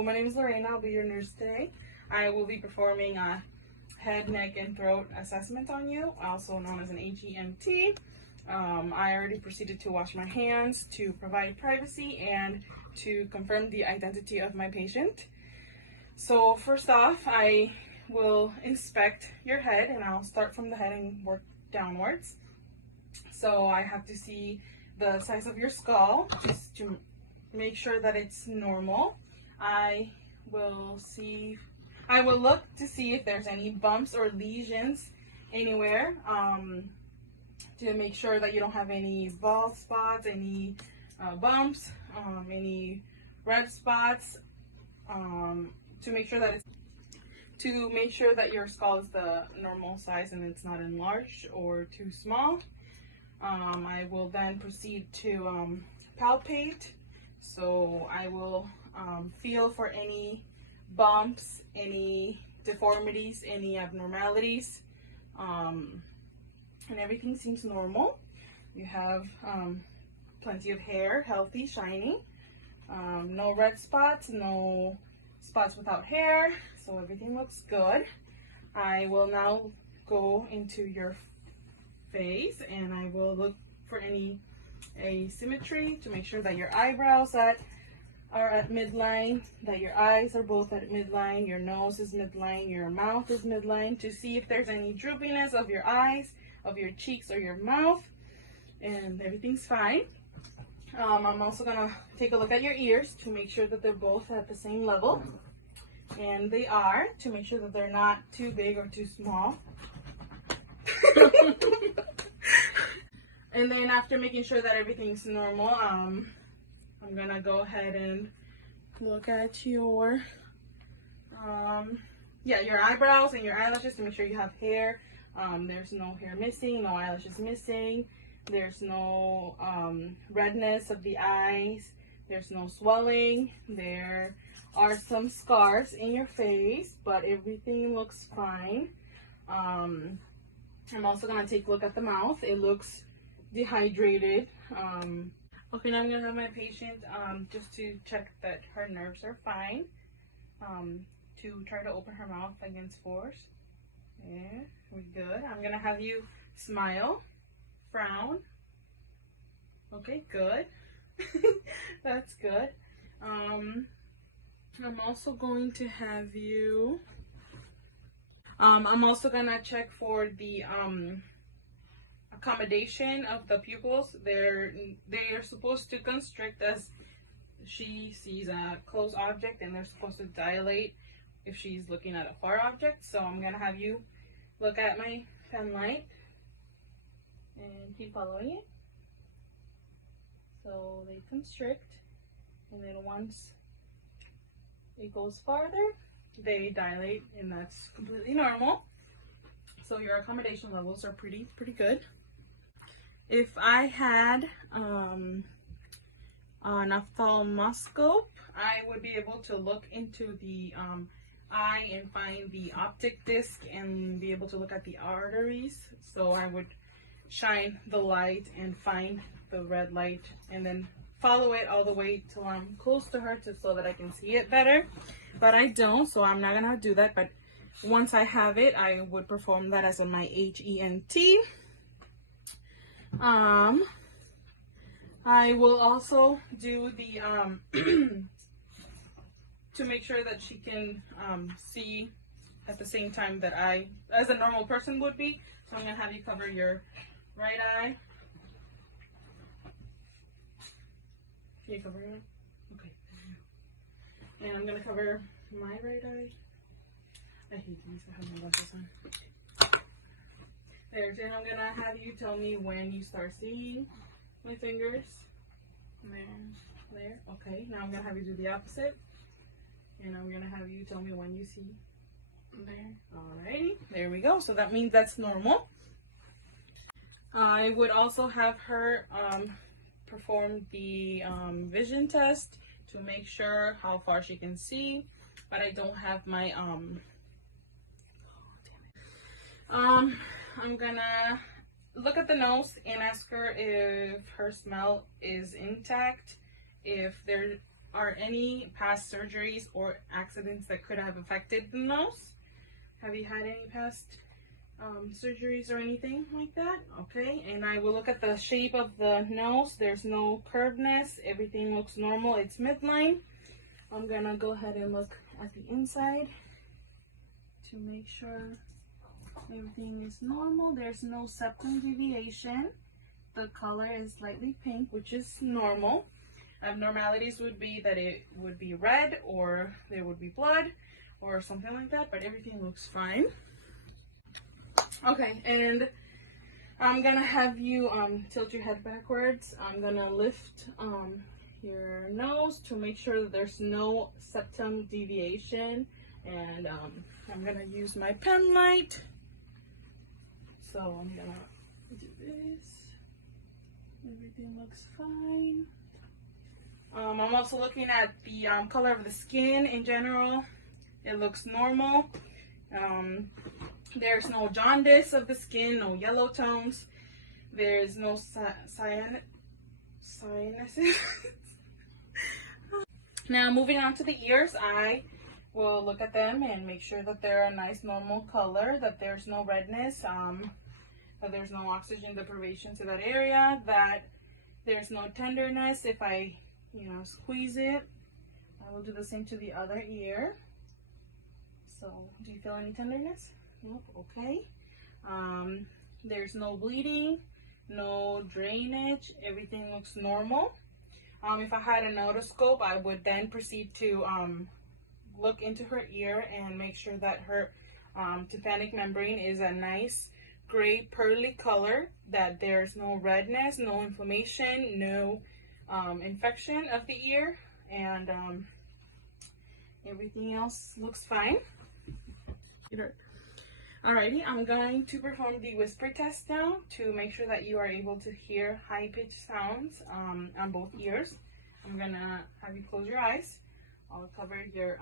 So my name is Lorena. I'll be your nurse today. I will be performing a head, neck, and throat assessment on you, also known as an HEENT. I already proceeded to wash my hands to provide privacy and to confirm the identity of my patient. So first off, I will inspect your head, and I'll start from the head and work downwards. So I have to see the size of your skull just to make sure that it's normal. I will look to see if there's any bumps or lesions anywhere, to make sure that you don't have any bald spots, any bumps, any red spots, to make sure that your skull is the normal size and it's not enlarged or too small. I will then proceed to palpate. So I will feel for any bumps, any deformities, any abnormalities, and everything seems normal. You have plenty of hair, healthy, shiny, no red spots, no spots without hair, so everything looks good. I will now go into your face and I will look for any asymmetry to make sure that your eyebrows are at midline, that your eyes are both at midline, your nose is midline, your mouth is midline, to see if there's any droopiness of your eyes, of your cheeks, or your mouth, and everything's fine. I'm also gonna take a look at your ears to make sure that they're both at the same level, and they are, to make sure that they're not too big or too small. And then after making sure that everything's normal, I'm gonna go ahead and look at your your eyebrows and your eyelashes to make sure you have hair. There's no hair missing, no eyelashes missing. There's no redness of the eyes. There's no swelling. There are some scars in your face, but everything looks fine. I'm also gonna take a look at the mouth. It looks dehydrated. Okay, now I'm gonna have my patient just to check that her nerves are fine, to try to open her mouth against force. Yeah, we're good. I'm gonna have you smile, frown. Okay, good. That's good. I'm also going to have you I'm also gonna check for the accommodation of the pupils. They're supposed to constrict as she sees a close object, and they're supposed to dilate if she's looking at a far object. So I'm gonna have you look at my pen light and keep following it. So they constrict, and then once it goes farther, they dilate, and that's completely normal. So your accommodation levels are pretty good. If I had an ophthalmoscope, I would be able to look into the eye and find the optic disc and be able to look at the arteries. So I would shine the light and find the red light and then follow it all the way till I'm close to her so that I can see it better. But I don't, so I'm not gonna do that. But once I have it, I would perform that as in my HEENT. I will also do the to make sure that she can see at the same time that as a normal person would be. So I'm gonna have you cover your right eye. Can you cover it? Okay. And I'm gonna cover my right eye. I hate these. I have my glasses on. There, and I'm gonna have you tell me when you start seeing my fingers. There. Okay. Now I'm gonna have you do the opposite, and I'm gonna have you tell me when you see there. Alrighty. There we go. So that means that's normal. I would also have her perform the vision test to make sure how far she can see, but I don't have my I'm gonna look at the nose and ask her if her smell is intact, if there are any past surgeries or accidents that could have affected the nose? Have you had any past surgeries or anything like that? Okay, and I will look at the shape of the nose. There's no curvedness. Everything looks normal. It's midline. I'm gonna go ahead and look at the inside to make sure everything is normal. There's no septum deviation. The color is slightly pink, which is normal. Abnormalities would be that it would be red, or there would be blood or something like that, but everything looks fine. Okay, and I'm gonna have you tilt your head backwards. I'm gonna lift your nose to make sure that there's no septum deviation, and I'm gonna use my pen light. So I'm gonna do this. Everything looks fine. I'm also looking at the color of the skin in general. It looks normal. There's no jaundice of the skin, no yellow tones. There's no cyanuses. Now moving on to the ears, I will look at them and make sure that they're a nice normal color, that there's no redness, that there's no oxygen deprivation to that area, that there's no tenderness. If I, squeeze it, I will do the same to the other ear. So, do you feel any tenderness? Nope. Okay. There's no bleeding, no drainage. Everything looks normal. If I had an otoscope, I would then proceed to look into her ear and make sure that her tympanic membrane is a nice gray pearly color, that there's no redness, no inflammation, no infection of the ear, and everything else looks fine. Alrighty, I'm going to perform the whisper test now to make sure that you are able to hear high-pitched sounds on both ears. I'm gonna have you close your eyes. I'll cover your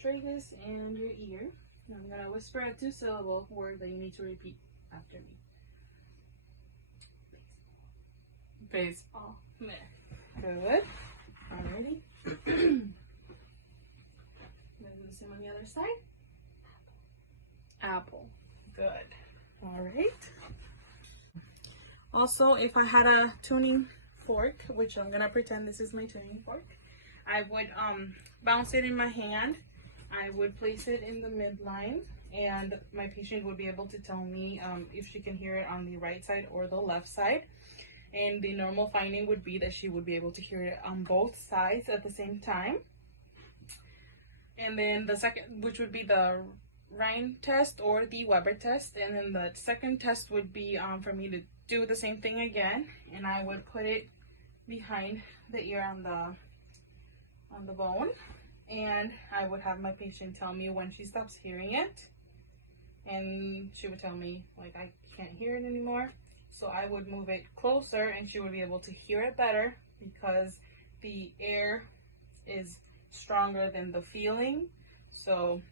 tragus and your ear. And I'm gonna whisper a 2-syllable word that you need to repeat after me. Baseball. Good. Alrighty. I'm gonna do the same on the other side. Apple. Good. All right. Also, if I had a tuning fork, which I'm gonna pretend this is my tuning fork, I would bounce it in my hand. I would place it in the midline, and my patient would be able to tell me if she can hear it on the right side or the left side. And the normal finding would be that she would be able to hear it on both sides at the same time. And then the second, which would be the Rhine test or the Weber test, and then the second test would be for me to do the same thing again, and I would put it behind the ear on the bone, and I would have my patient tell me when she stops hearing it, and she would tell me like I can't hear it anymore. So I would move it closer, and she would be able to hear it better because the air is stronger than the feeling. So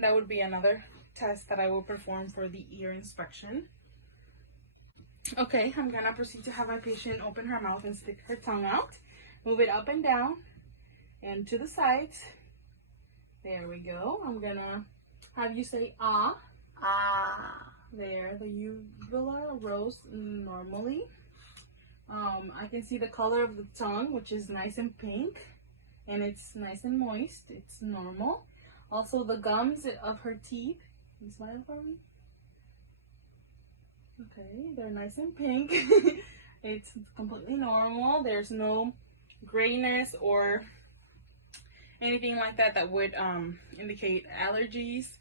that would be another test that I will perform for the ear inspection. Okay, I'm gonna proceed to have my patient open her mouth and stick her tongue out. Move it up and down and to the sides. There we go. I'm gonna have you say ah. Ah. There, the uvula rose normally. I can see the color of the tongue, which is nice and pink, and it's nice and moist. It's normal. Also, the gums of her teeth. Can you smile for me? Okay, they're nice and pink. It's completely normal. There's no grayness or anything like that that would indicate allergies.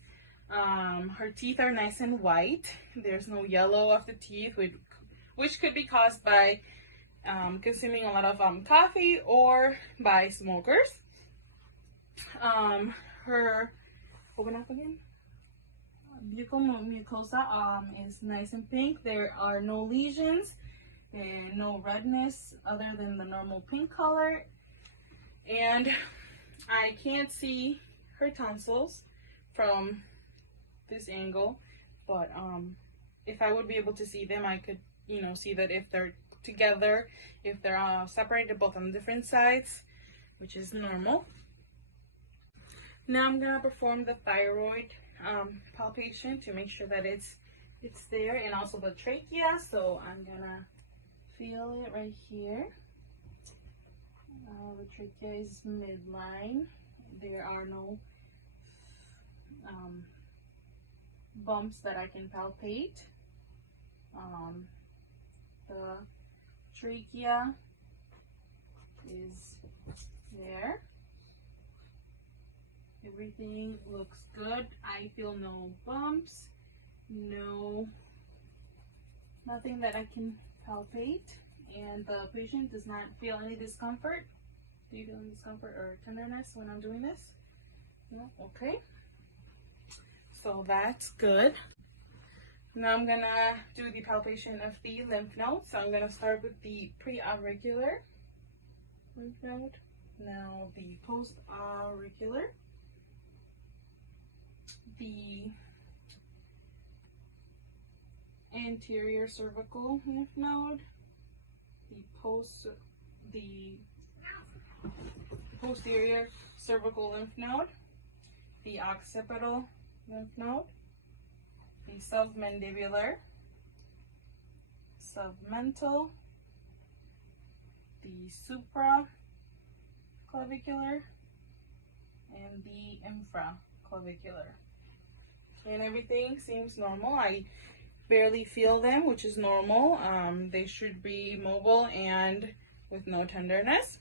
Her teeth are nice and white. There's no yellow of the teeth, which could be caused by consuming a lot of coffee or by smokers. Her, open up again. Buccal mucosa is nice and pink. There are no lesions and no redness other than the normal pink color. And I can't see her tonsils from this angle, but if I would be able to see them, I could see that if they're together, if they're separated both on different sides, which is normal. Now I'm gonna perform the thyroid palpation to make sure that it's there, and also the trachea. So I'm gonna feel it right here. The trachea is midline. There are no bumps that I can palpate. The trachea is there. Everything looks good. I feel no bumps, nothing that I can palpate, and the patient does not feel any discomfort. Do you feel any discomfort or tenderness when I'm doing this? No? Okay. So that's good. Now I'm gonna do the palpation of the lymph nodes. So I'm gonna start with the pre-auricular lymph node. Now the post-auricular, the anterior cervical lymph node, the posterior cervical lymph node, the occipital lymph node, the submandibular, submental, the supraclavicular, and the infraclavicular. And everything seems normal. I barely feel them, which is normal. They should be mobile and with no tenderness.